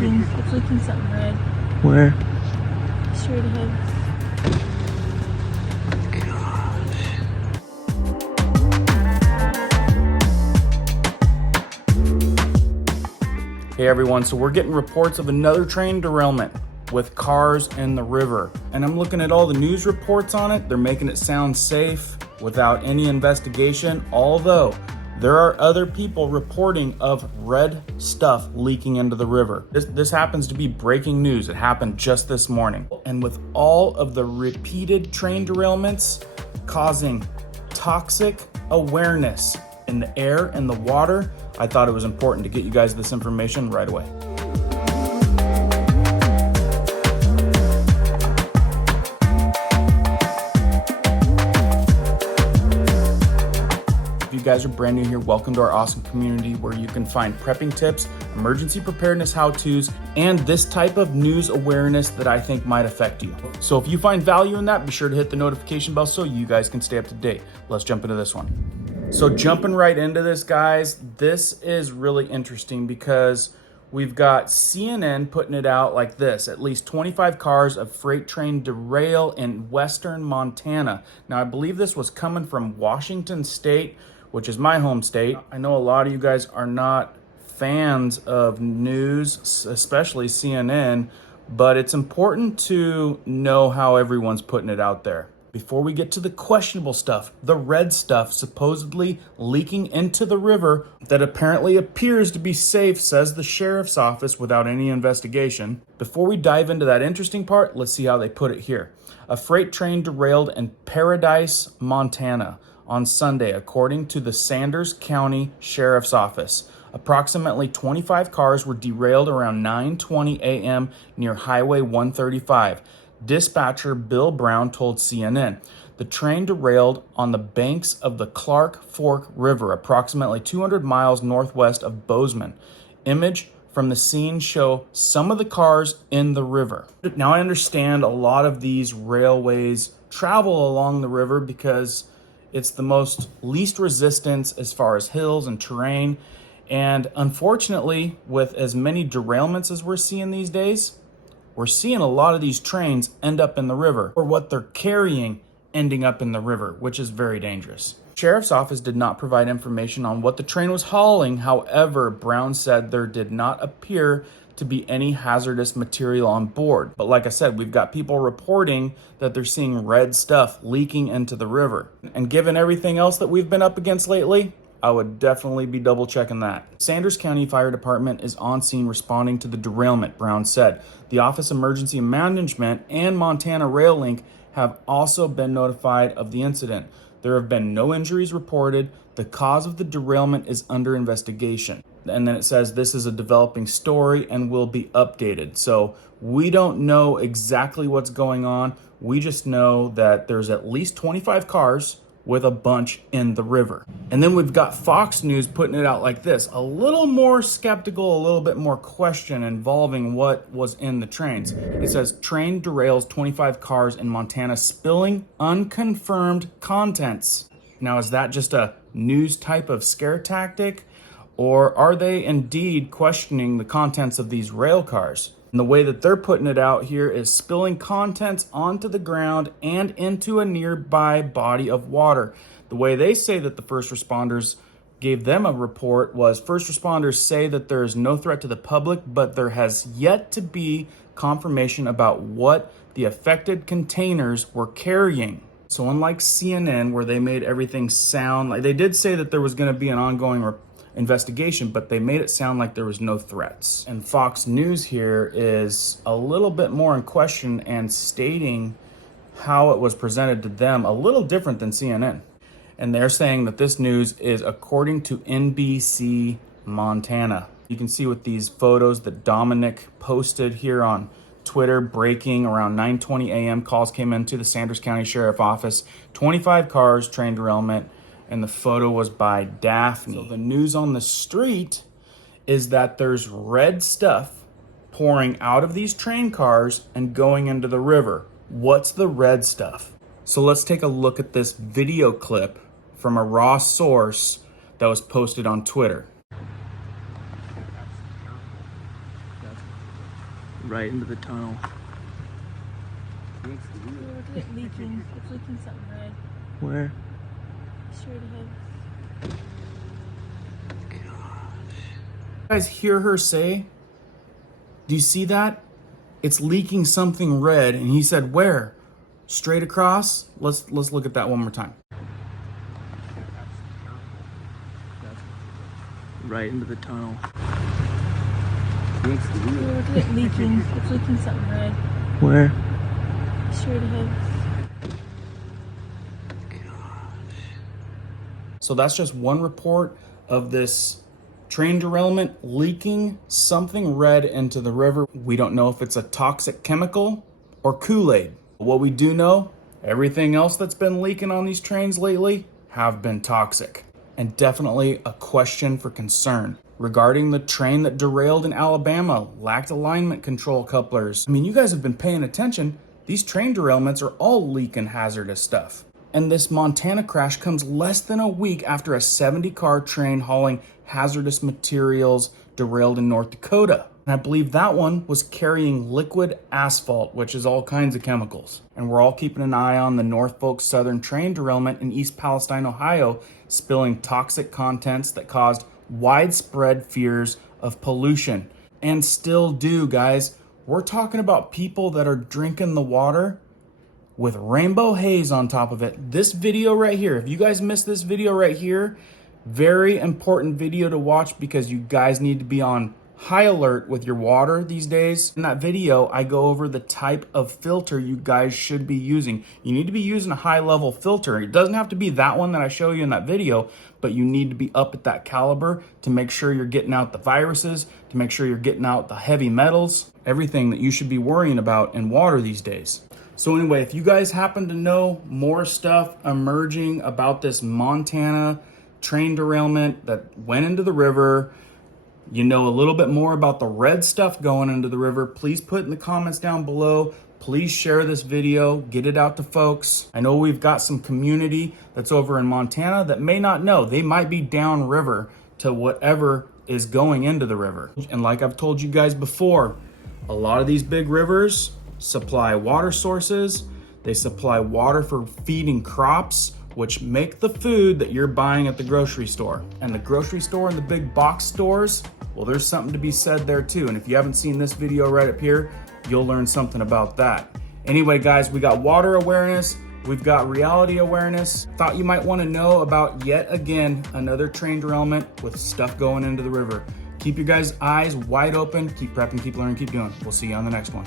leaking something red. Where? Straight ahead. Hey everyone, so we're getting reports of another train derailment with cars in the river. And I'm looking at all the news reports on it. They're making it sound safe without any investigation, although there are other people reporting of red stuff leaking into the river. This happens to be breaking news. It happened just this morning. And with all of the repeated train derailments causing toxic awareness in the air and the water, I thought it was important to get you guys this information right away. If you guys are brand new here, welcome to our awesome community where you can find prepping tips, emergency preparedness how-tos, and this type of news awareness that I think might affect you. So if you find value in that, be sure to hit the notification bell so you guys can stay up to date. Let's jump into this one. So jumping right into this, guys, this is really interesting because we've got CNN putting it out like this. At least 25 cars of freight train derail in western Montana. Now, I believe this was coming from Washington State, which is my home state. I know a lot of you guys are not fans of news, especially CNN, but it's important to know how everyone's putting it out there. Before we get to the questionable stuff, the red stuff supposedly leaking into the river that apparently appears to be safe, says the sheriff's office without any investigation. Before we dive into that interesting part, let's see how they put it here. A freight train derailed in Paradise, Montana on Sunday, according to the Sanders County Sheriff's Office. Approximately 25 cars were derailed around 9:20 a.m. near Highway 135. Dispatcher Bill Brown told CNN, the train derailed on the banks of the Clark Fork River, approximately 200 miles northwest of Bozeman. Image from the scene show some of the cars in the river. Now, I understand a lot of these railways travel along the river because it's the most least resistance as far as hills and terrain. And unfortunately, with as many derailments as we're seeing these days, we're seeing a lot of these trains end up in the river, or what they're carrying ending up in the river, which is very dangerous. Sheriff's office did not provide information on what the train was hauling. However, Brown said there did not appear to be any hazardous material on board. But like I said, we've got people reporting that they're seeing red stuff leaking into the river. And given everything else that we've been up against lately, I would definitely be double checking that. Sanders County Fire Department is on scene responding to the derailment, Brown said. The Office of Emergency Management and Montana Rail Link have also been notified of the incident. There have been no injuries reported. The cause of the derailment is under investigation. And then it says this is a developing story and will be updated. So we don't know exactly what's going on. We just know that there's at least 25 cars with a bunch in the river. And then we've got Fox News putting it out like this, a little more skeptical, a little bit more question involving what was in the trains. It says train derails 25 cars in Montana spilling unconfirmed contents. Now, is that just a news type of scare tactic, or are they indeed questioning the contents of these rail cars? And the way that they're putting it out here is spilling contents onto the ground and into a nearby body of water. The way they say that the first responders gave them a report was first responders say that there is no threat to the public, but there has yet to be confirmation about what the affected containers were carrying. So unlike CNN, where they made everything sound like, they did say that there was going to be an ongoing investigation, but they made it sound like there was no threats. And Fox News here is a little bit more in question and stating how it was presented to them a little different than CNN. And they're saying that this news is according to NBC Montana. You can see with these photos that Dominic posted here on Twitter, breaking around 9:20 a.m. calls came into the Sanders County Sheriff Office, 25 cars, train derailment, and the photo was by Daphne. So the news on the street is that there's red stuff pouring out of these train cars and going into the river. What's the red stuff? So let's take a look at this video clip from a raw source that was posted on Twitter. right into the tunnel. Oh, look at it leaking. It's leaking something red. Where? Straight ahead. Guys hear her say, do you see that? It's leaking something red. And he said, where? Straight across? Let's look at that one more time. Right into the tunnel. Oh, look at it leaking. It's leaking something red. Where? Straight ahead. So that's just one report of this train derailment leaking something red into the river. We don't know if it's a toxic chemical or Kool-Aid. What we do know, everything else that's been leaking on these trains lately have been toxic. And definitely a question for concern. Regarding the train that derailed in Alabama, lacked alignment control couplers. I mean, you guys have been paying attention. These train derailments are all leaking hazardous stuff. And this Montana crash comes less than a week after a 70-car train hauling hazardous materials derailed in North Dakota. And I believe that one was carrying liquid asphalt, which is all kinds of chemicals. And we're all keeping an eye on the Norfolk Southern train derailment in East Palestine, Ohio, spilling toxic contents that caused widespread fears of pollution. And still do, guys. We're talking about people that are drinking the water with rainbow haze on top of it. This video right here, if you guys missed this video right here, very important video to watch because you guys need to be on high alert with your water these days. In that video, I go over the type of filter you guys should be using. You need to be using a high level filter. It doesn't have to be that one that I show you in that video, but you need to be up at that caliber to make sure you're getting out the viruses, to make sure you're getting out the heavy metals, everything that you should be worrying about in water these days. So anyway, if you guys happen to know more stuff emerging about this Montana train derailment that went into the river, you know a little bit more about the red stuff going into the river, please put in the comments down below. Please share this video, get it out to folks. I know we've got some community that's over in Montana that may not know. They might be downriver to whatever is going into the river. And like I've told you guys before, a lot of these big rivers supply water sources. They supply water for feeding crops, which make the food that you're buying at the grocery store. And the grocery store and the big box stores, well, there's something to be said there too. And if you haven't seen this video right up here, you'll learn something about that. Anyway, guys, we got water awareness. We've got reality awareness. Thought you might want to know about yet again another train derailment with stuff going into the river. Keep your guys' eyes wide open. Keep prepping, keep learning, keep doing. We'll see you on the next one.